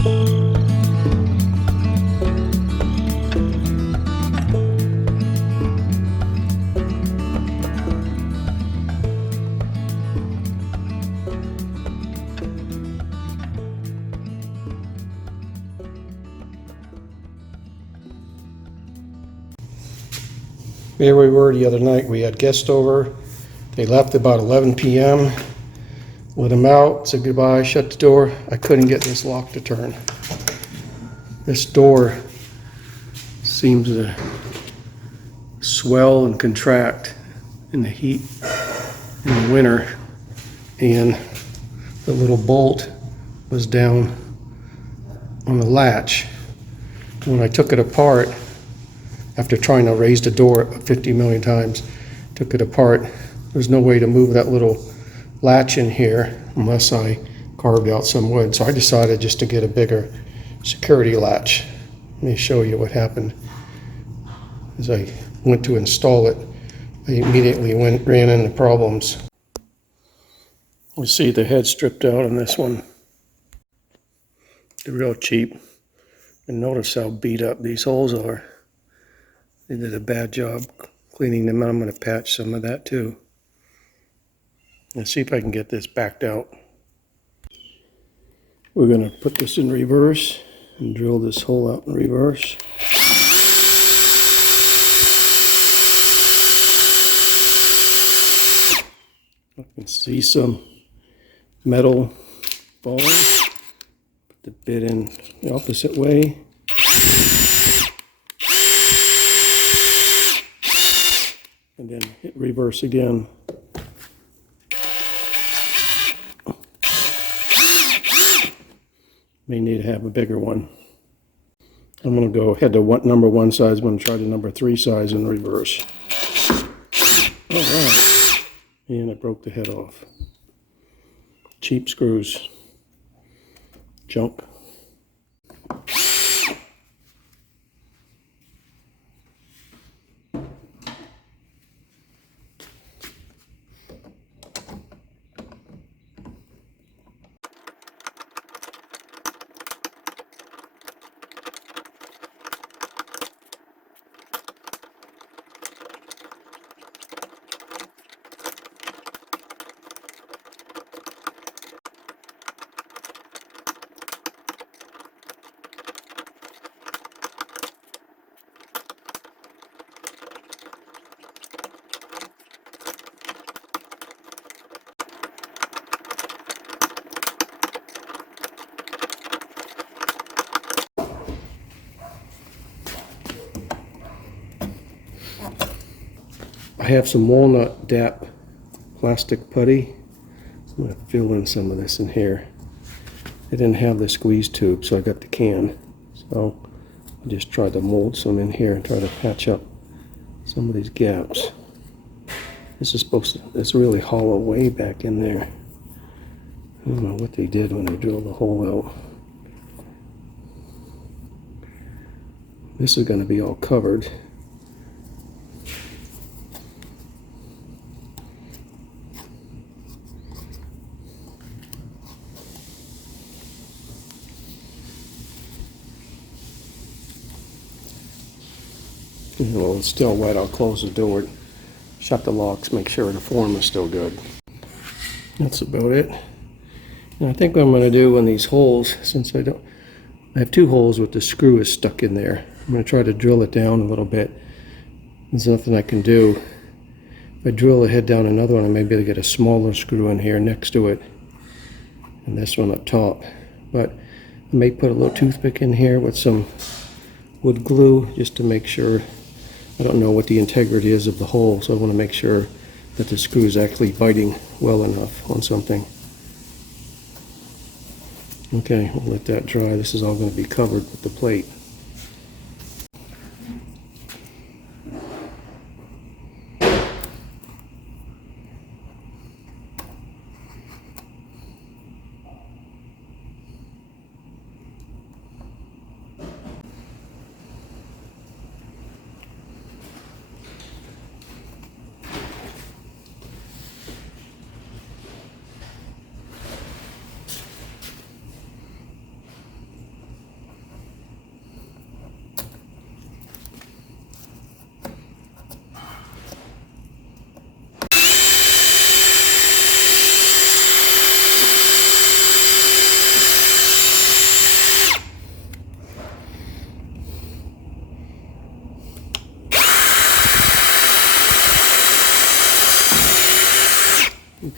Here we were the other night. We had guests over. They left about 11 p.m. Let them out, said goodbye, shut the door. I couldn't get this lock to turn. This door seems to swell and contract in the heat in the winter, and the little bolt was down on the latch. When I took it apart, after trying to raise the door 50 million times, took it apart, there's no way to move that little latch in here unless I carved out some wood. So I decided just to get a bigger security latch. Let me show you what happened. As I went to install it, I immediately ran into problems. You see the head stripped out on this one. They're real cheap. And notice how beat up these holes are. They did a bad job cleaning them out. I'm going to patch some of that too. Let's see if I can get this backed out. We're going to put this in reverse and drill this hole out in reverse. I can see some metal falling. Put the bit in the opposite way. And then hit reverse again. May need to have a bigger one. I'm going to go ahead to number 1 size. I'm going to try the number 3 size in reverse. All right. And I broke the head off. Cheap screws. Junk. I have some walnut DAP plastic putty. I'm going to fill in some of this in here. I didn't have the squeeze tube, so I got the can. So I just tried to mold some in here and try to patch up some of these gaps. This is supposed to, it's really hollow way back in there. I don't know what they did when they drilled the hole out. This is going to be all covered. Well, it's still wet. I'll close the door, shut the locks, make sure the form is still good. That's about it. And I think what I'm going to do on these holes, since I have 2 holes with the screw is stuck in there. I'm going to try to drill it down a little bit. There's nothing I can do. If I drill the head down another one, I may be able to get a smaller screw in here next to it, and this one up top. But I may put a little toothpick in here with some wood glue just to make sure. I don't know what the integrity is of the hole, so I want to make sure that the screw is actually biting well enough on something. Okay, we'll let that dry. This is all going to be covered with the plate.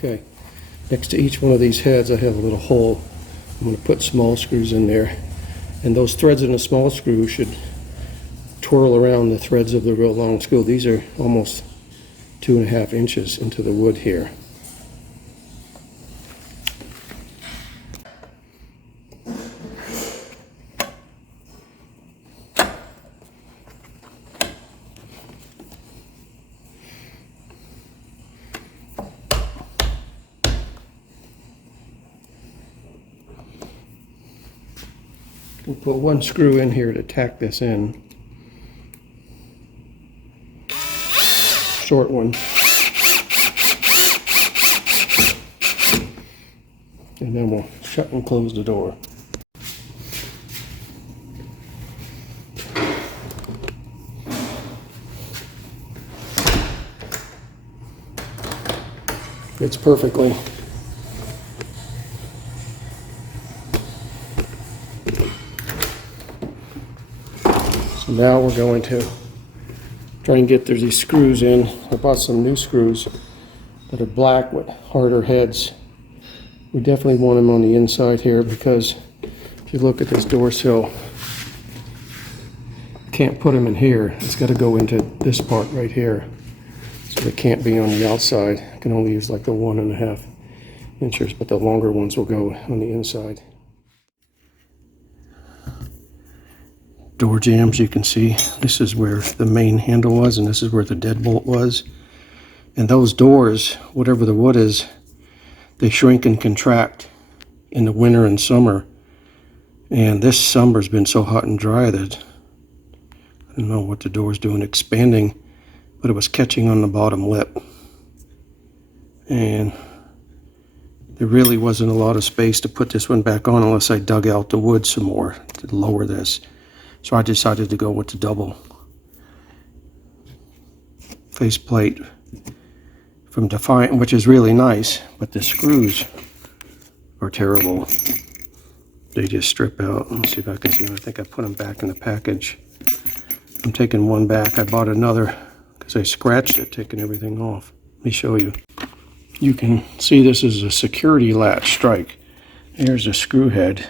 Okay, next to each one of these heads I have a little hole. I'm going to put small screws in there, and those threads in the small screw should twirl around the threads of the real long screw. These are almost 2.5 inches into the wood here. We'll put one screw in here to tack this in. Short one. And then we'll shut and close the door. Fits perfectly. So now we're going to try and get these screws in. I bought some new screws that are black with harder heads. We definitely want them on the inside here because if you look at this door sill, can't put them in here. It's got to go into this part right here. So they can't be on the outside. I can only use like the 1.5 inches, but the longer ones will go on the inside. Door jambs, you can see this is where the main handle was and this is where the deadbolt was. And those doors, whatever the wood is, they shrink and contract in the winter and summer. And this summer's been so hot and dry that I don't know what the door's doing, expanding, but it was catching on the bottom lip. And there really wasn't a lot of space to put this one back on unless I dug out the wood some more to lower this. So I decided to go with the double faceplate from Defiant, which is really nice, but the screws are terrible. They just strip out. Let's see if I can see them. I think I put them back in the package. I'm taking one back. I bought another because I scratched it, taking everything off. Let me show you. You can see this is a security latch strike. Here's a screw head.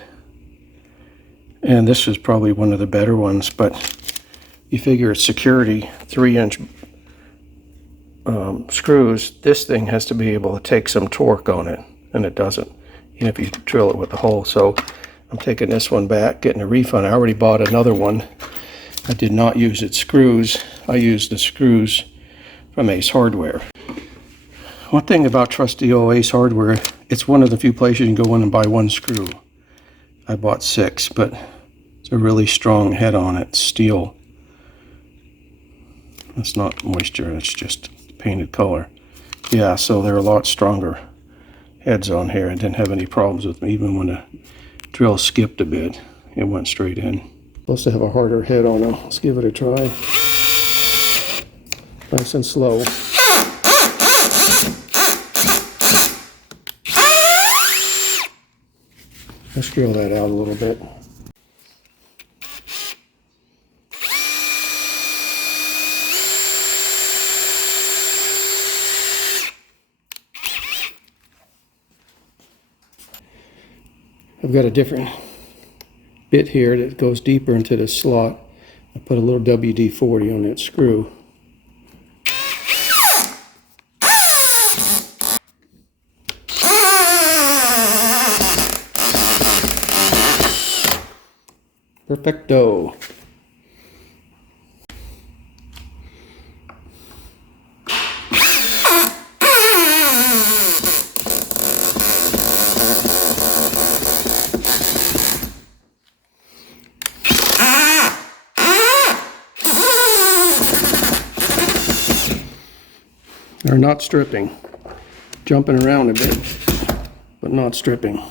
And this is probably one of the better ones, but you figure it's security, 3-inch screws. This thing has to be able to take some torque on it, and it doesn't, even if you drill it with a hole. So I'm taking this one back, getting a refund. I already bought another one. I did not use its screws. I used the screws from Ace Hardware. One thing about trusty old Ace Hardware, it's one of the few places you can go in and buy one screw. I bought 6, but it's a really strong head on it, steel. It's not moisture, it's just painted color. Yeah, so they're a lot stronger heads on here. I didn't have any problems with them. Even when the drill skipped a bit, it went straight in. Supposed to have a harder head on them. Let's give it a try. Nice and slow. Let's drill that out a little bit. I've got a different bit here that goes deeper into the slot. I put a little WD-40 on that screw. Perfecto. They're not stripping, jumping around a bit, but not stripping.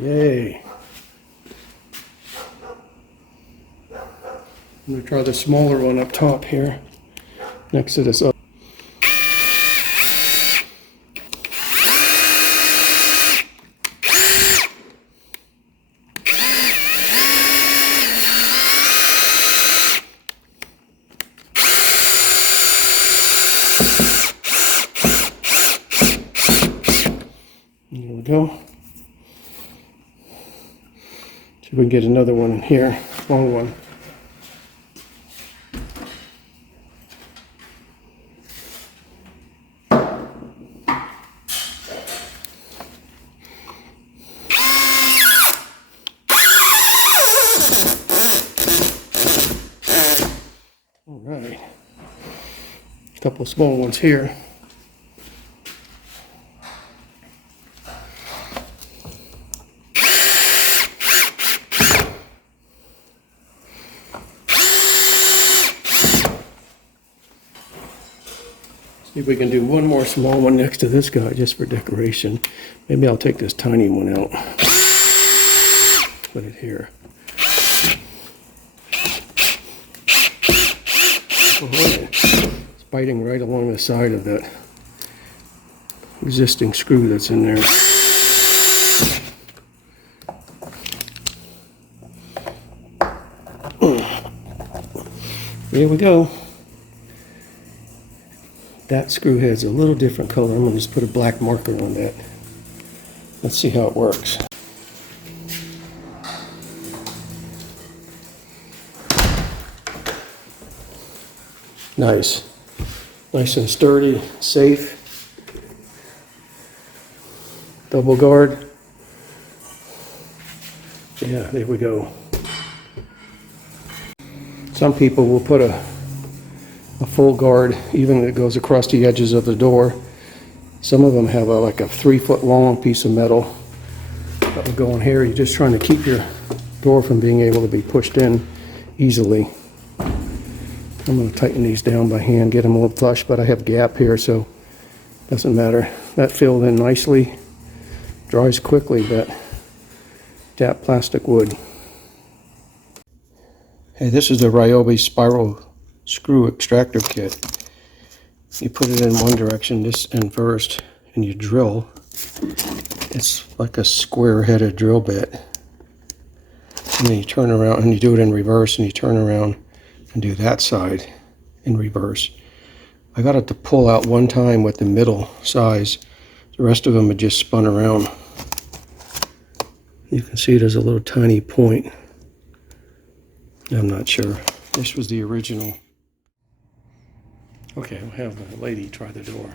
Yay. I'm going to try the smaller one up top here, next to this other. go. See if we can get another one in here, long one. All right, a couple of small ones here. See if we can do one more small one next to this guy just for decoration. Maybe I'll take this tiny one out. Put it here. Oh, it's biting right along the side of that existing screw that's in there. There we go. That screw head's a little different color. I'm going to just put a black marker on that. Let's see how it works. Nice. Nice and sturdy, safe. Double guard. Yeah, there we go. Some people will put a full guard, even that goes across the edges of the door. Some of them have like a 3-foot long piece of metal that will go in here. You're just trying to keep your door from being able to be pushed in easily. I'm going to tighten these down by hand, get them a little flush, but I have gap here, so it doesn't matter. That filled in nicely, dries quickly, that plastic wood. Hey, this is the Ryobi spiral screw extractor kit. You put it in one direction, this end first, and you drill. It's like a square-headed drill bit. And then you turn around, and you do it in reverse, and you turn around and do that side in reverse. I got it to pull out one time with the middle size. The rest of them had just spun around. You can see there's a little tiny point. I'm not sure. This was the original. Okay, we'll have the lady try the door.